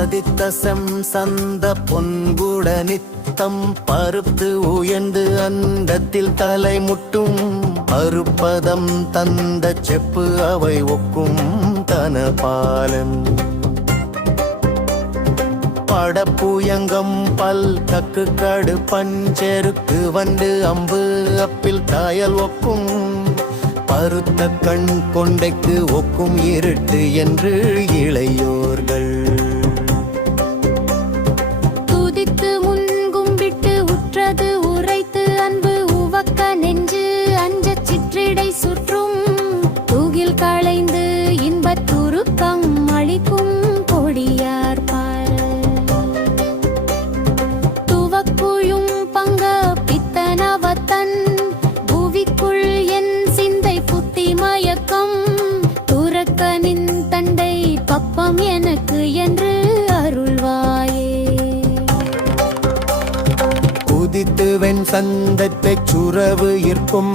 பதித்தசம் சந்த பொன்குட நித்தம் பருத்து உயர்ந்து அண்டத்தில் தலை முட்டும் அருப்பதம் தந்த செப்பு அவை ஒக்கும் தனபாலன் படப்புயங்கம் பல் கக்கு கடு பஞ்செருக்கு வண்டு அம்பு அப்பில் காயல் ஒக்கும் பருத்த கண் கொண்டைக்கு ஒக்கும் இருட்டு என்று இளையோர்கள் துதித்து முன் கும்பிட்டு உற்றது உரைத்து அன்பு உவக்க நெஞ்சு அஞ்ச சிற்றிடை சுற்றும் தூகில் களைந்து இன்பத் துருக்கம் அளிக்கும் கொடியார் துவக்குயும் பங்க பித்தனவத்தன் புவிக்குள் என் சிந்தை புத்தி மயக்கம் துறக்கனின் தண்டை பப்பம் எனக்கு என்று அருள்வாயே. குதித்து வெண் சந்தத்தை சுரவு இருக்கும்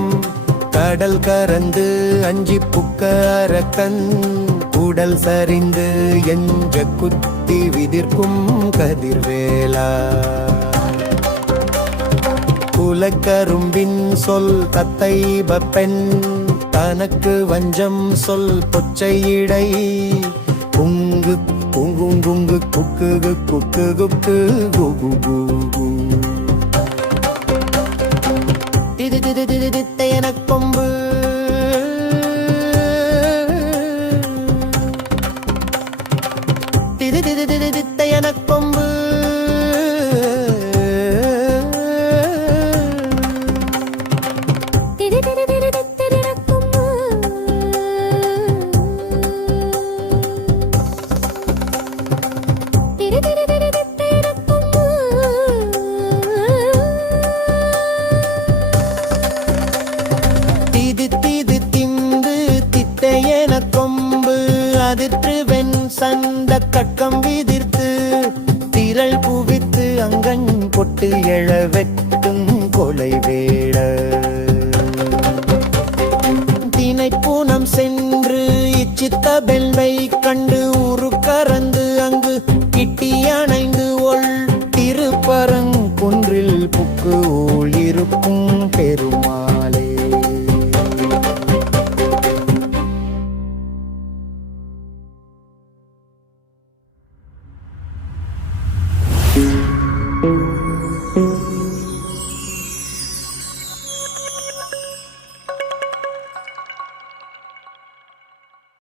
கடல் கறந்து அஞ்சி புக்க அரக்கன் உடல் சரிந்து என்ற குத்தி விதிர்க்கும் கதிர்வேலா குலக்கரும்பின் சொல் தத்தை பெண் தனக்கு வஞ்சம் சொல் பொச்சையிடை குங்கு குங்குங்குங்கு குக்கு குக்கு குக்கு குகு குகு திதி திதி திதி தித்தை எனக் கொம்பு திதி திதி திதி தித்தை எனக் கொம்பு கொம்பு அதிர்த்து வெண் சந்த கட்கம் விதிர்த்து திரள் குவித்து அங்கண் பொட்டு எழ வெட்டும் கொலை வேட தினை பூனம் சென்று இச்சித்த பெல்வை கண்டு